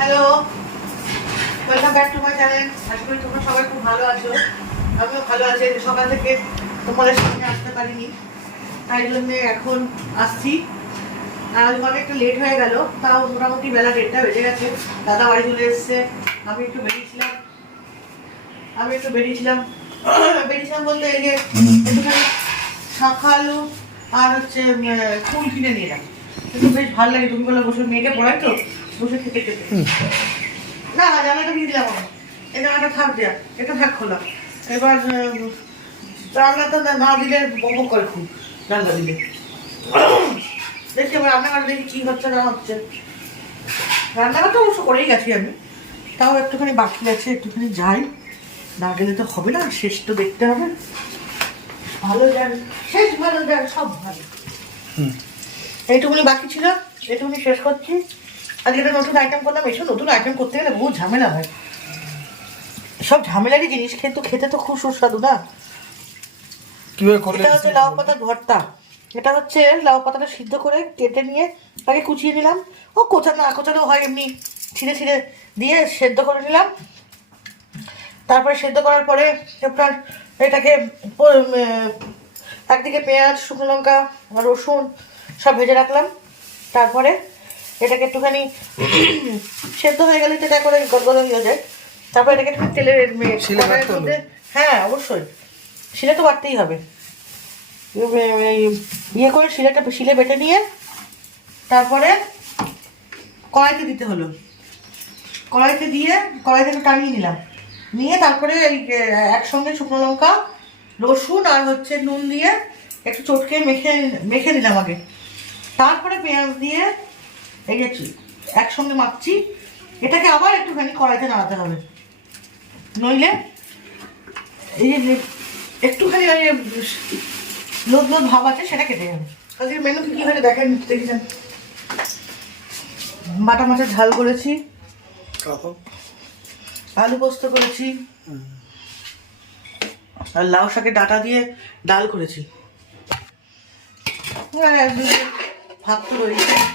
Hello welcome back to my channel আশা করি তোমরা সবাই খুব ভালো আছো। আমিও ভালো আছি। সকাল থেকে তোমাদের সামনে আসতে পারিনি। তাই জন্য এখন আসছি। আর অনেকটা লেট হয়ে গেল। তাও মোটামুটি বেলা দেড়টা বেজে গেছে। দাদা বাড়ি চলে এসছে। আমি একটু বেরিয়েছিলাম। আমি একটু বেরিয়েছিলাম। বেরিয়েছিলাম বলতে এই যে একটুখানি শাখা আর হচ্ছে ফুল কিনে নিয়ে এলাম। কিন্তু বেশ ভালো লাগে। তুমি বলে বসে মেয়েকে পড়াই তো। বসে খেতে খেতে না দিলাম এই জানাটা থাক দেয়া এটা থাক খোলা। এবার রান্না তো না- দিলে বক করে খুব রান্না দিলে। দেখি এবার রান্নাঘরে দেখি কী হচ্ছে না হচ্ছে। রান্নাঘরটা অবশ্য করেই গেছি আমি। তাও একটুখানি বাকি আছে একটুখানি যাই। না গেলে তো হবে না শেষ তো দেখতে হবে। ভালো যান শেষ ভালো যান সব ভালো। এইটুকুনি বাকি ছিল এইটুকুনি শেষ করছি। আজকে একটা নতুন আইটেম করলাম এসব নতুন আইটেম করতে গেলে বহু ঝামেলা হয়। সব ঝামেলারই জিনিস কিন্তু খেতে তো খুব সুস্বাদু না? কীভাবে করলে এটা হচ্ছে লাউ পাতার ভর্তা। এটা হচ্ছে লাউ পাতাটা সিদ্ধ করে কেটে নিয়ে আগে কুচিয়ে নিলাম। ও কোচা না কোচানো হয় এমনি ছিঁড়ে ছিঁড়ে দিয়ে সেদ্ধ করে নিলাম। তারপরে সেদ্ধ করার পরে আপনার এটাকে একদিকে পেঁয়াজ শুকনো লঙ্কা রসুন সব ভেজে রাখলাম। তারপরে এটাকে একটুখানি সেদ্ধ হয়ে গেলে এটা করে গদগদে হয়ে যায়। তারপরে এটাকে একটু তেলের? মধ্যে হ্যাঁ অবশ্যই। শিলে তো বাড়তেই হবে। ইয়ে করে শিলেটা শিলে বেটে নিয়ে তারপরে কড়াইতে দিতে হলো। কড়াইতে দিয়ে কড়াই থেকে টানিয়ে নিলাম। নিয়ে তারপরে এই একসঙ্গে শুকনো লঙ্কা রসুন আর হচ্ছে নুন দিয়ে একটু চটকে মেখে মেখে নিলাম আগে। তারপরে পেঁয়াজ দিয়ে চি- একসঙ্গে মাখছি এটাকে আবার একটুখানি কড়াইতে নাড়াতে হবে। নইলে এই যে একটুখানি ওই লোদ লোদ ভাব আছে সেটা কেটে যাবে। আজকে মেনু কি হয়েছে দেখেন দেখেছেন? বাটা মাছের ঝাল করেছি। আলু পোস্ত করেছি। আর লাউ শাকে ডাটা দিয়ে ডাল করেছি। ভাত তো রয়েছে।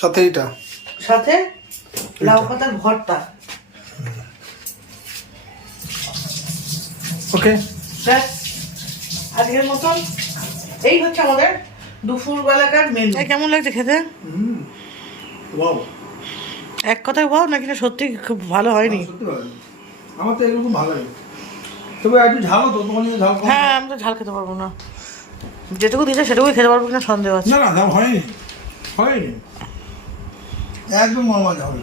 সাথে এইটা? সাথে লাউ পাতার ভর্তা ওকে। ব্যাস। আজকের মতন এই হচ্ছে আমাদের দুপুর বেলাকার মেনু কেমন লাগছে খেতে? ওয়াও। এক কথায় বল নাকি না সত্যি খুব ভালো হয়নি? সত্যি আমার তো এরকম ভালো লাগে। তবে একটু ঝালও তো তোমার ঝাল। হ্যাঁ আমি তো ঝাল খেতে পারব না। যেটুকু দিয়েছে সেটুকুই খেতে পারব কিনা সন্দেহ আছে। না না ঝাল হয়নি। হয়নি। একদম নর্মাল ঝাল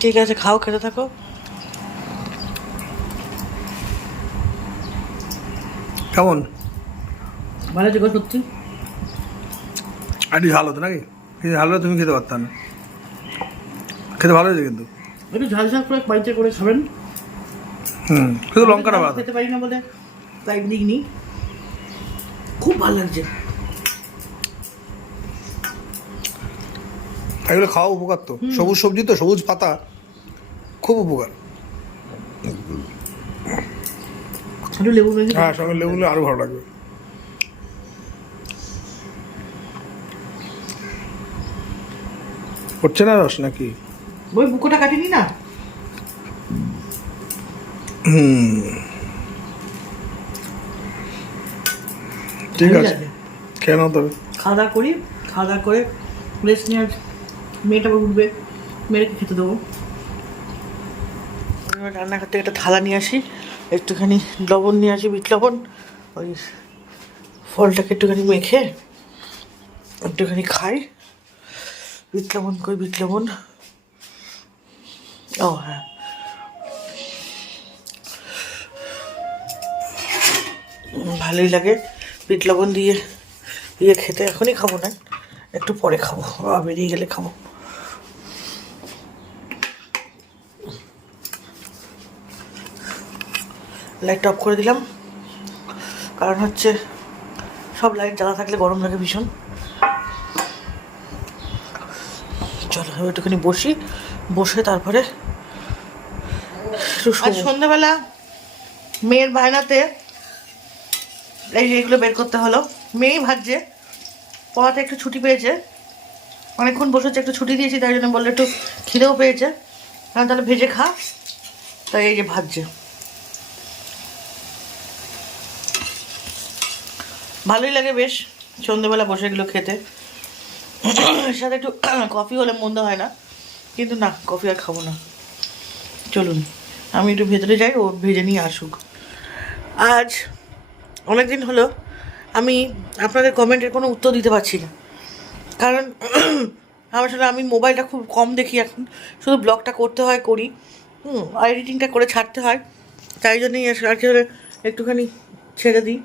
ঠিক আছে খাও খেতে থাকো। কেমন? ভালো আছে গো সত্যি। একটু ঝাল হতো নাকি? কিন্তু ঝাল হলে তুমি খেতে পারতাম না। খেতে ভালো হয়েছে কিন্তু। একটু ঝাল ঝাল করে বাড়িতে করে খাবেন। হুম শুধু লঙ্কাটা খেতে পারি না বলে তাই দিইনি। খুব ভালো লাগছে। এগুলো খাওয়া উপকার তো। সবুজ সবজি তো সবুজ পাতা খুব উপকার। লেবু হ্যাঁ সঙ্গে লেবুগুলো আরও ভালো লাগবে। হচ্ছে না রস নাকি? ওই বুকোটা কাটিনি না? হুম। ঠিক আছে। কেন তবে। খাওয়া দাওয়া করি খাওয়া দাওয়া করে রেস্ট নিয়ে আর মেয়েটা উঠবে মেয়েকে খেতে দেবো। রান্নাঘর থেকে একটা থালা নিয়ে আসি, একটুখানি লবণ নিয়ে আসি, বিট লবণ, ওই ফলটাকে একটুখানি মেখে একটুখানি খাই। বিট লবণ কই, বিট লবণ। ও হ্যাঁ। ভালোই লাগে বিট লবণ দিয়ে দিয়ে খেতে। এখনই খাব না, একটু পরে খাব বেরিয়ে গেলে খাব। লাইট অফ করে দিলাম। কারণ হচ্ছে সব লাইট জ্বালা থাকলে গরম লাগে ভীষণ। চলো একটুখানি বসি। বসে তারপরে সন্ধ্যাবেলা মেয়ের বায়নাতে এই যে এগুলো বের করতে হলো। মেয়েই ভাজছে। পড়াতে একটু ছুটি পেয়েছে। অনেকক্ষণ বসেছে একটু ছুটি দিয়েছি তাই জন্য বললে একটু খিদেও পেয়েছে। আমি তাহলে ভেজে খা। তাই এই যে ভাজছে। ভালোই লাগে বেশ, সন্ধ্যেবেলা বসে এগুলো খেতে। সাথে একটু কফি হলে মন্দ হয় না, কিন্তু না কফি আর খাব না। চলুন, আমি একটু ভেতরে যাই, ও ভেজে নিয়ে আসুক। আজ অনেক দিন হলো আমি আপনাদের কমেন্টের কোনো উত্তর দিতে পারছি না। কারণ আমার আসলে আমি মোবাইলটা খুব কম দেখি এখন, শুধু ব্লগটা করতে হয়, করি। হুম, আর এডিটিংটা করে ছাড়তে হয়। তাই জন্যই আর কি একটুখানি ছেড়ে দিই।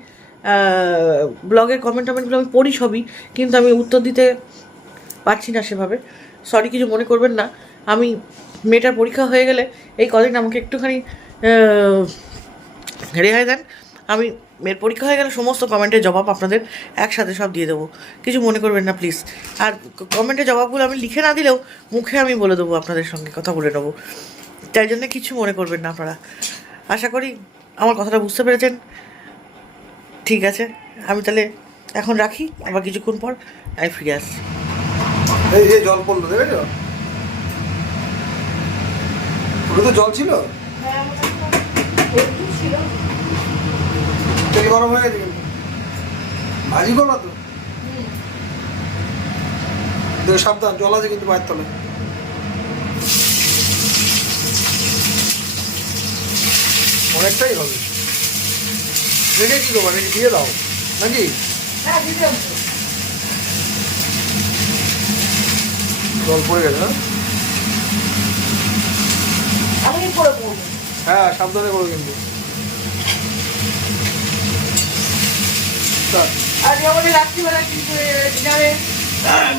ব্লগের কমেন্ট টমেন্টগুলো আমি পড়ি সবই, কিন্তু আমি উত্তর দিতে পারছি না সেভাবে। সরি কিছু মনে করবেন না। আমি মেয়েটার পরীক্ষা হয়ে গেলে এই কদিন আমাকে একটুখানি রেহাই দেন। আমি মেয়ের পরীক্ষা হয়ে গেলে সমস্ত কমেন্টের জবাব আপনাদের একসাথে সব দিয়ে দেবো। কিছু মনে করবেন না প্লিজ আর কমেন্টের জবাবগুলো আমি লিখে না দিলেও মুখে আমি বলে দেবো আপনাদের সঙ্গে, কথা বলে নেব। তাই জন্য কিছু মনে করবেন না আপনারা। আশা করি আমার কথাটা বুঝতে পেরেছেন। ঠিক আছে, আমি তাহলে এখন রাখি, আবার কিছুক্ষণ পর আমি ফিরে আসছি। জল পড়ল তো জল ছিল? হয়ে তো। জল আছে কিন্তু অনেকটাই হবে। রেখে কি করব রেখে দিয়ে দাও নাকি। জল পড়ে গেছে না হ্যাঁ সাবধানে করো কিন্তু আজ আমাদের রাত্রিবেলা কিন্তু ডিনারে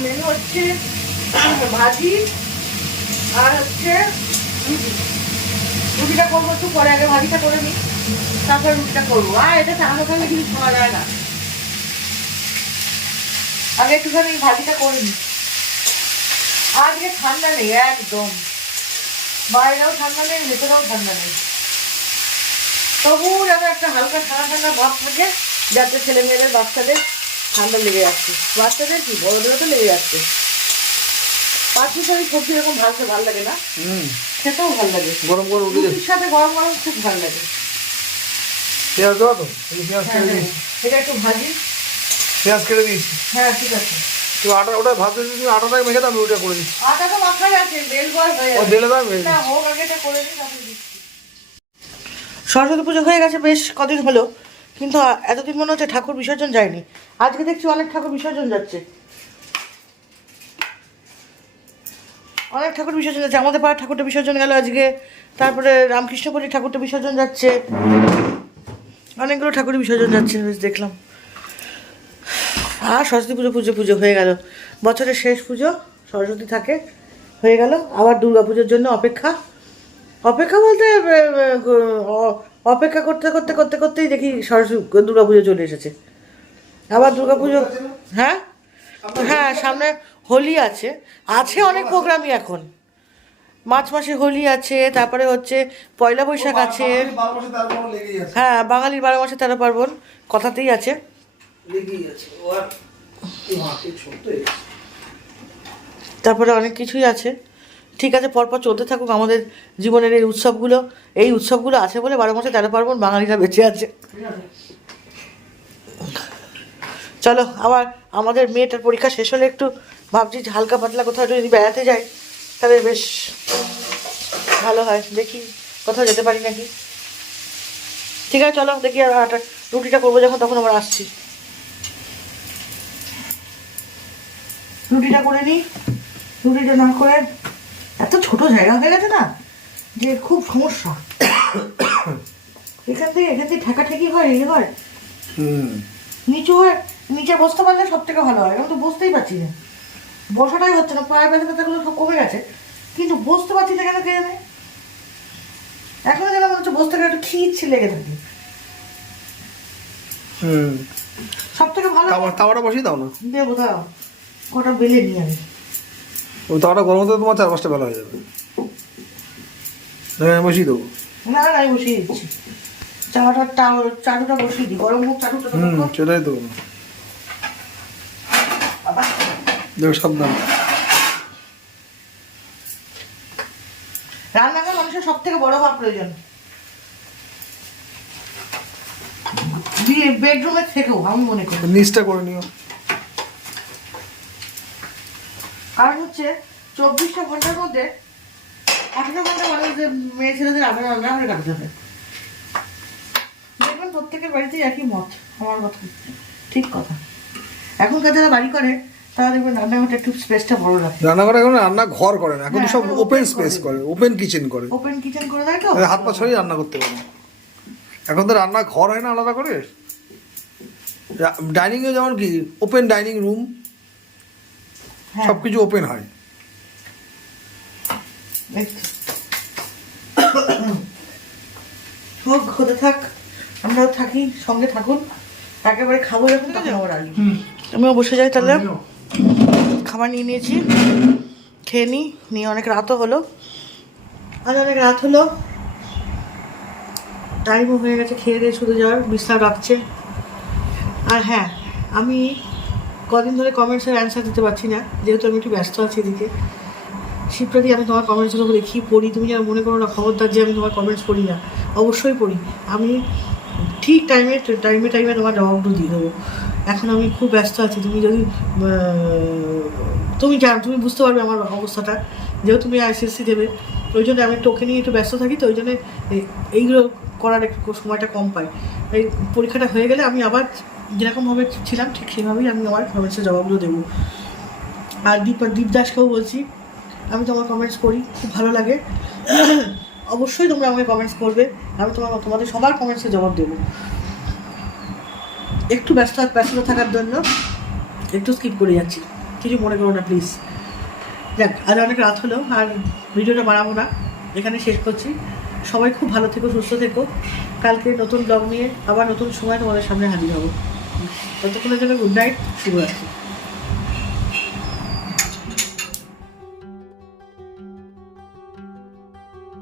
মেনু হচ্ছে ভাজি আর হচ্ছে রুটি রুটিটা করব একটু পরে আগে ভাজিটা করে নিই তারপরে রুটিটা করব। আর এটা চানো খালে কিছু শোনা যায় না। আগে একটুখানি ভাজিটা করে নিই। আজকে ঠান্ডা নেই একদম। বাইরেও ঠান্ডা নেই ভেতরেও ঠান্ডা নেই। তবু যেন একটা হালকা ঠান্ডা ঠান্ডা ভাব থাকে যাতে ছেলে মেয়েদের বাচ্চাদের ঠান্ডা লেগে যাচ্ছে। বাচ্চাদের কি? বড়দেরও তো লেগে যাচ্ছে। পাঁচ মিশালি সবজি এরকম ভাজতে ভালো লাগে না। হুম। খেতেও ভালো লাগে। গরম রুটির সাথে গরম গরম খুব ভালো লাগে। পেঁয়াজ দেওয়া তো? পেঁয়াজ হ্যাঁ কেটে হ্যাঁ। দিয়েছি। এটা একটু ভাজি। পেঁয়াজ কেটে দিয়েছি? হ্যাঁ ঠিক আছে। তো আটা ওটা ভাবতে যদি তুমি আটাটাকে মেখে দাও আমি ওটা করে দিচ্ছি। আটা তো মাখাই আছে বেল বয় হয়ে ও বেলে দাও না হোক আগে এটা করে নিই তারপরে দিচ্ছি। সরস্বতী পুজো হয়ে গেছে বেশ কদিন হলো। কিন্তু এতদিন মনে হচ্ছে ঠাকুর বিসর্জন যায়নি। আজকে দেখছি অনেক ঠাকুর বিসর্জন যাচ্ছে। অনেক ঠাকুর বিসর্জন যাচ্ছে। আমাদের পাড়ার ঠাকুরটা বিসর্জন গেল আজকে। তারপরে রামকৃষ্ণপল্লী ঠাকুরটা বিসর্জন যাচ্ছে। অনেকগুলো ঠাকুর বিসর্জন যাচ্ছে বেশ দেখলাম। আর সরস্বতী পুজো পুজো পুজো হয়ে গেল। বছরের শেষ পুজো সরস্বতী থাকে হয়ে গেল। আবার দুর্গা পুজোর জন্য অপেক্ষা। অপেক্ষা বলতে অপেক্ষা করতে করতে করতে করতেই দেখি সরস্বতী দুর্গা পুজো চলে এসেছে। আবার দুর্গা পুজো হ্যাঁ? হ্যাঁ সামনে হোলি আছে। আছে অনেক প্রোগ্রামই এখন। মার্চ মাসে হোলি আছে তারপরে হচ্ছে পয়লা বৈশাখ আছে। হ্যাঁ বাঙালির বারো মাসে তেরো পার্বণ কথাতেই আছে। তারপরে অনেক কিছুই আছে। ঠিক আছে পরপর চলতে থাকুক আমাদের জীবনের এই উৎসবগুলো। এই উৎসবগুলো আছে বলে বারো মাসে তেরো পার্বণ বাঙালিরা বেঁচে আছে। চলো আবার আমাদের মেয়েটার পরীক্ষা শেষ হলে একটু ভাবছি যে হালকা পাতলা কোথাও যদি বেড়াতে যাই। তাহলে বেশ ভালো হয়। দেখি কোথাও যেতে পারি নাকি। ঠিক আছে চলো দেখি আর আটা রুটিটা করব যখন তখন আবার আসছি। রুটিটা করে নিই। রুটিটা না করে এত ছোট জায়গা হয়ে গেছে না যে খুব সমস্যা। এখান থেকে এখান থেকে ঠেকাঠেকি হয় এই হয়। নিচু হয়ে নিচে বসতে পারলে সব থেকে ভালো হয়। আমি তো বসতেই পারছি না। বসাটাই হচ্ছে না পায়ের ব্যথা ব্যথাগুলো সব কমে গেছে। কিন্তু বসতে পারছি না কেন কে জানে? এখন যেন মনে হচ্ছে বসতে গেলে একটু খিচ্ছে লেগে থাকে। হুম। সব থেকে ভালো তাওয়া তাওয়াটা বসিয়ে দাও না। দেবো দাও। কটা বেলে নিয়ে আমি ওই তাওয়াটা গরম হতে তোমার চার পাঁচটা বেলা হয়ে যাবে। আমি বসিয়ে দেবো। না না আমি বসিয়ে দিচ্ছি। চাটা টা- চাটুটা বসিয়ে দিই। গরম হোক চাটুটা হুম। সেটাই তো। রান্নাঘর মানুষের সব থেকে বড় প্রয়োজন। বেডরুমের থেকেও আমি করে। নিও। হচ্ছে চব্বিশটা ঘণ্টার মধ্যে ঘণ্টা মানুষদের মেয়ে ছেলেদের রান্না করে প্রত্যেকের বাড়িতেই একই মত আমার কথা। ঠিক কথা। এখন যারা বাড়ি করে তারা দেখবেন রান্নাঘরটা একটু স্পেসটা বড় রাখে। রান্নাঘরে এখন রান্না ঘর করে না এখন তো হ্যাঁ, সব ওপেন স্পেস করে। ওপেন কিচেন করে। ওপেন কিচেন করে দেয় তো? হাত পা ছড়িয়ে রান্না করতে পারে। এখন তো রান্না ঘর হয় না আলাদা করে। ডাইনিং যেমন কি ওপেন ডাইনিং রুম হ্যাঁ, সব কিছু ওপেন হয় হোক হতে থাক আমরাও থাকি সঙ্গে থাকুন। একেবারে খাব যখন তখন আবার আসব। আমিও বসে যাই তাহলে। খাবার নিয়ে নিয়েছি। খেয়ে নিই নিয়ে অনেক রাতও হলো। আজ অনেক রাত হলো। টাইমও হয়ে গেছে, খেয়ে দিয়ে শুধু যাওয়ার, বিশ্রাম রাখছে। আর হ্যাঁ আমি কদিন ধরে কমেন্টসের অ্যান্সার দিতে পারছি না, যেহেতু আমি একটু ব্যস্ত আছি এদিকে। শিবপ্রতি, আমি তোমার কমেন্টসগুলো দেখি পড়ি? তুমি যেন মনে করো না, খবরদার যে আমি তোমার কমেন্টস পড়ি না। অবশ্যই পড়ি। আমি ঠিক টাইমে টাইমে টাইমে তোমার জবাবগুলো দিয়ে দেবো। এখন আমি খুব ব্যস্ত আছি, তুমি যদি তুমি জান, তুমি বুঝতে পারবে আমার অবস্থাটা। যেহেতু তুমি আইসিএসসি দেবে ওই জন্য আমি টোকে নিয়ে একটু ব্যস্ত থাকি, তো ওই জন্য এই- এইগুলো করার একটু সময়টা কম পাই। এই পরীক্ষাটা হয়ে গেলে আমি আবার যেরকমভাবে ছিলাম, ঠিক সেভাবেই আমি আমার কমেন্টসের জবাবগুলো দেবো। আর দীপ দীপদাসকেও বলছি, আমি তোমার কমেন্টস করি খুব ভালো লাগে। অবশ্যই তোমরা আমাকে কমেন্টস করবে, আমি তোমার, তোমাদের সবার কমেন্টসের জবাব দেবো। একটু ব্যস্ত ব্যস্ত থাকার জন্য একটু স্কিপ করে যাচ্ছি। কিছু মনে করো না প্লিজ যাক, আজ অনেক রাত হলো, আর ভিডিওটা বাড়াবো না। এখানে শেষ করছি। সবাই খুব ভালো থেকো, সুস্থ থেকো। কালকে নতুন ব্লগ নিয়ে আবার নতুন সময় তোমাদের সামনে হাজির হব। ততক্ষণের জন্য গুড নাইট শুভরাত্রি।